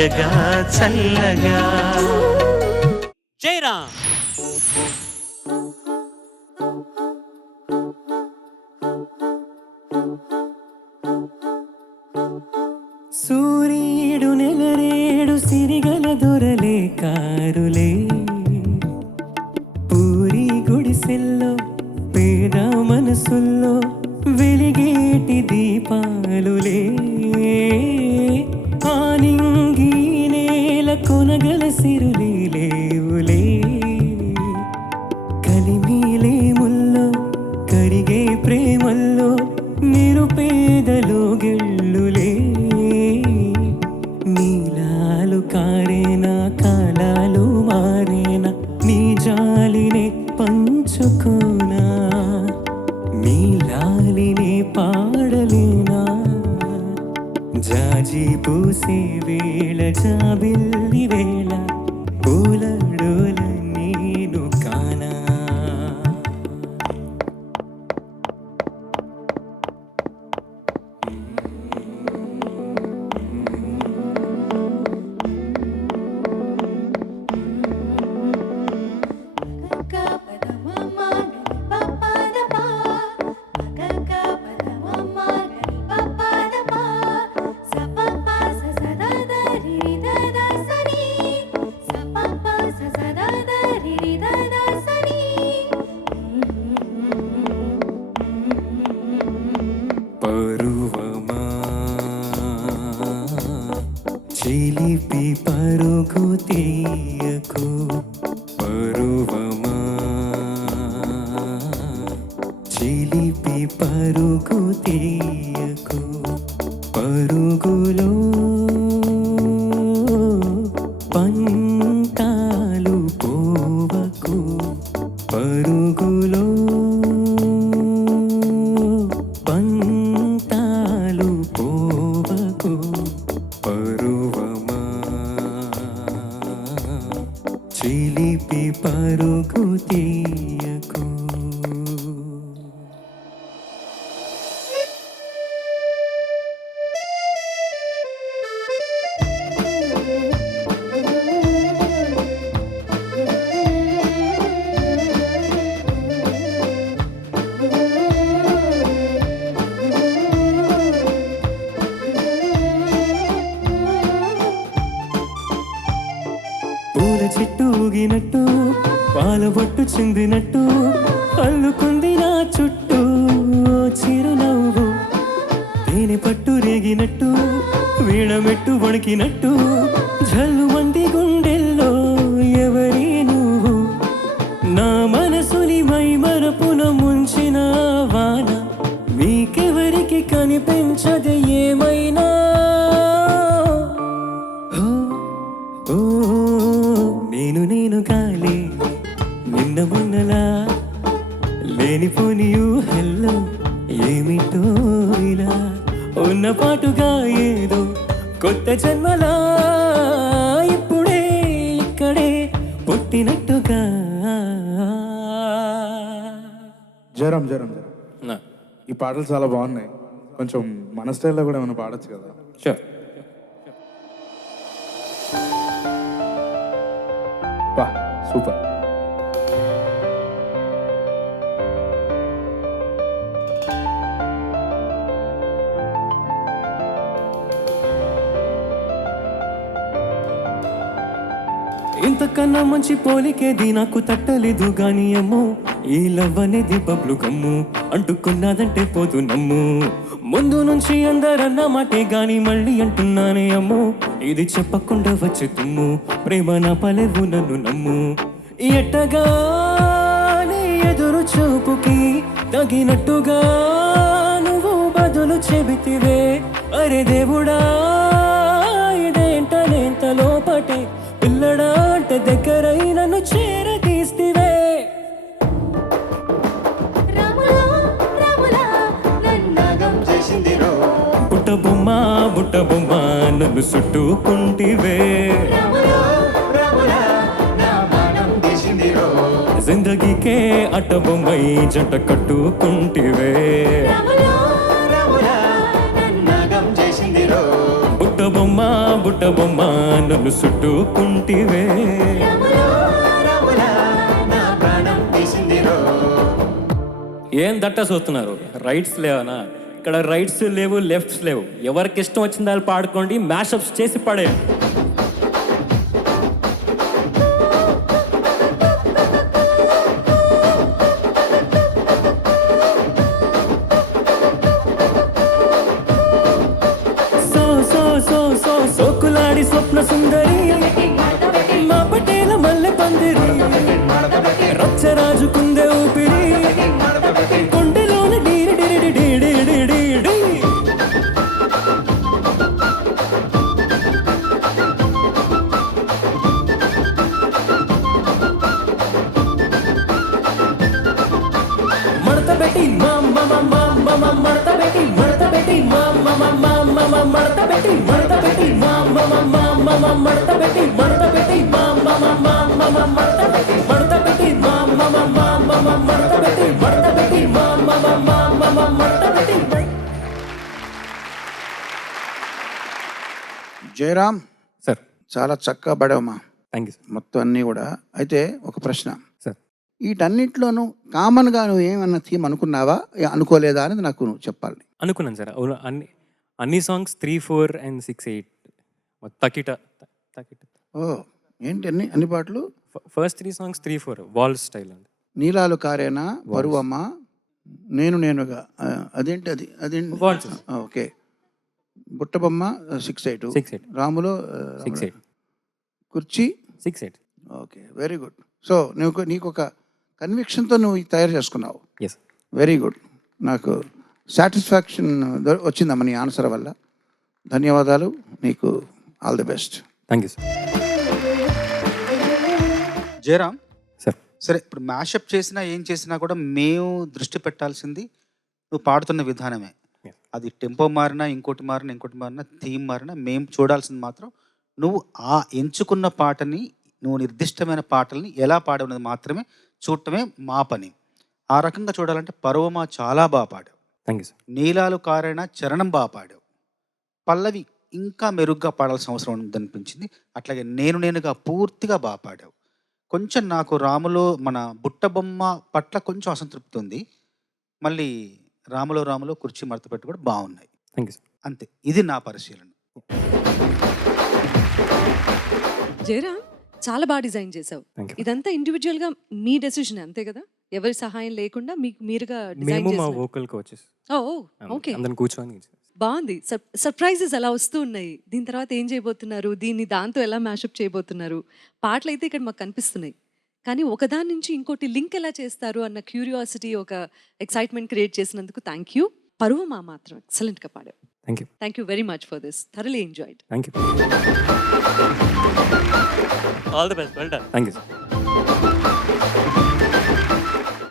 తీయగా చల్లగా. జయరామ్ సూర్యుడు నెలరేడు సిరిగల దొరలే కారులే పూరి గుడిసెల్లో పేద మనసుల్లో వెలిగేటి దీపాలులే ఆనింగి నేల కొనగల సిరులే లేవులే కలిమిలేముల్లో కరిగే ప్రేమల్లో నిరుపేదలో గెళ్ళులే నీలాలు కారేనా కాలాలు మారేనా నీ జాలినే పంచుకోనా నీలాలినే పాడలేనా జాజి పూసే వేళ జాబిల్లి వేళ పూలడోల నేను కానా. పరువమా చిలిపి పరుగు తీయకు పరువమా చిలిపి పరుగు తీయకు పరుగులో పంతాలు పోవకు పరుగులో పంతాలు పోవకు పరువమా చిలిపి పరుగు తీయకు. పూల చెట్టు ఊగినట్టు పాల బొట్టు చిందినట్టు అల్లుకుంది నా చుట్టూ చిరునవ్వు తేనె పట్టు రేగినట్టు వీణమెట్టు వణికినట్టు జల్లు మంది గుండెల్లో ఎవరి నువ్వు నా మనసుని మై మరపున ముంచిన వాన మీకెవరికి కనిపించదు ఏమైనా. నేను నేను కాలే నిన్న మొన్నలా లేనిపోని ఊహల్లో ఏమిటో ఇలా ఉన్న పాటుగా ఏదో కొత్త జన్మలా ఇప్పుడే ఇక్కడే పుట్టినట్టుగా. జరం జరం జరం ఈ పాటలు చాలా బాగున్నాయి. కొంచెం మన స్టైల్లో కూడా ఏమైనా పాడొచ్చు కదా? షూర్. బా సూపర్. ఇంతకన్నా మంచి పోలికేది నాకు తట్టలేదు గాని అమ్మో ఈ లవ్ అనేది బబ్లు గమ్ము అంటుకున్నదంటే పోదు నమ్ము ముందు నుంచి అందరన్న మాటే గాని మళ్ళీ అంటున్నానే అమ్మో ఇది చెప్పకుండా వచ్చే తుమ్ము ప్రేమ నా పలేవు నన్ను నమ్ము ఎట్టగా నీ ఎదురు చూపుకి తగినట్టుగా నువ్వు బదులు చెబితివే అరే దేవుడా ఇదేంటనేంత లోపటే పిల్లడా అంటే దగ్గరై నన్ను చేరదీస్తివే బుట్ట బొమ్మ నన్ను చుట్టుకుంటివే జిందగీకే అట్ట బొమ్మై జంట కట్టుకుంటివే బుట్ట బుట్ట బొమ్మ నన్ను చుట్టుకుంటివే. ఏం దట్ట చూస్తున్నారు? రైట్స్ లేవనా? ఇక్కడ రైట్స్ లేవు, లెఫ్ట్స్ లేవు. ఎవరికి ఇష్టం వచ్చిన వాళ్ళు పాడుకోండి, మ్యాషప్స్ చేసి పడేయండి. సోకులాడి స్వప్న సుందరి మా పటేల మల్లె పందిరి రచ్చరాజు కుందే ఊపిరి కొండలోన డీరి డిరి డీడి డిడి. మడత పెట్టి మా మమ మా మమ మడత పెట్టి మడత పెట్టి మా మమ మా మమ మడత పెట్టి మడత పెట్టి మా మమ మా మమ మడత పెట్టి మడత పెట్టి మా మమ మా మమ మడత పెట్టి మడత పెట్టి మా మమ మా మమ మడత పెట్టి మడత పెట్టి మా మమ మా మమ మడత పెట్టి. జయరామ్ సార్, చాలా చక్కగా పడావమ్మా, థ్యాంక్ యూ సార్. మొత్తం అన్నీ కూడా. అయితే ఒక ప్రశ్న, సార్ వీటన్నిటిలోనూ కామన్గా నువ్వు ఏమన్నా థీమ్ అనుకున్నావా, అనుకోలేదా అనేది నాకు నువ్వు చెప్పాలి. అనుకున్నాను సార్. అవును, అన్ని సాంగ్స్ 3, 4 and 6, 8 తకిట. ఓ ఏంటి అన్ని పాటలు? ఫస్ట్ 3 songs 3, 4 వాల్ స్టైల్ అండి. నీలాలు కారేనా, పరువమ్మ, నేనుగా, అదేంటి అదేంటి? వాల్స్. ఓకే. బుట్టబొమ్మ 6, 8. 6, 8 రాములో 6, 8 కుర్చీ 6, 8. Okay, very good. సో నీకు ఒక కన్విక్షన్తో నువ్వు తయారు చేసుకున్నావు. ఎస్. Very good. నాకు సాటిస్ఫాక్షన్ వచ్చిందమ్మా నీ ఆన్సర్ వల్ల. ధన్యవాదాలు, నీకు all the best. Thank you sir. Jayaram sir, సరే, ఇప్పుడు మ్యాషప్ చేసినా ఏం చేసినా కూడా మేము దృష్టి పెట్టాల్సింది నువ్వు పాడుతున్న విధానమే. అది టెంపో మారినా, ఇంకోటి మారినా, థీమ్ మారినా మేము చూడాల్సింది మాత్రం నువ్వు ఆ ఎంచుకున్న పాటని, నువ్వు నిర్దిష్టమైన పాటల్ని ఎలా పాడవనేది మాత్రమే చూడటమే మా పని. ఆ రకంగా చూడాలంటే పర్వమా చాలా బాగా పాడావు, థ్యాంక్ యూ సార్. నీలాలు కారైనా చరణం బాగా పాడావు, పల్లవి ఇంకా మెరుగ్గా పాడాల్సిన అవసరం ఉందనిపించింది. అట్లాగే నేనుగా పూర్తిగా బాగా పాడావు. కొంచెం నాకు రాములో మన బుట్టబొమ్మ పట్ల కొంచెం అసంతృప్తి ఉంది. మళ్ళీ రాములో కుర్చీ మడత పెట్టి కూడా బాగున్నాయి. Thank you sir. అంతే, ఇది నా పరిశీలన. జయరామ్, చాలా బాగా డిజైన్ చేసావు. Thank you. ఇదంతా ఇండివిజువల్ గా మీ డెసిషన్ అంతే కదా? ఎవరి సహాయం లేకుండా మీరుగా డిజైన్ మేము మా చేసిన. వోకల్ కోచెస్ ఓకే, అందరం కూర్చొని బాగుంది. సర్ప్రైజెస్ అలా వస్తూ ఉన్నాయి. దీని తర్వాత ఏం చేయబోతున్నారు, దీన్ని దాంతో ఎలా మ్యాషప్ చేయబోతున్నారు, పాటలు అయితే ఇక్కడ మాకు కనిపిస్తున్నాయి. కానీ ఒకదాని నుంచి ఇంకోటి లింక్ ఎలా చేస్తారు అన్న క్యూరియాసిటీ, ఒక ఎక్సైట్మెంట్ క్రియేట్ చేసినందుకు థ్యాంక్ యూ. పరువమా మాత్రం ఎక్సలెంట్గా పాడావు. Thank you. Thank you very much for this. Thoroughly enjoyed. Thank you. All the best. Well done. Thank you sir.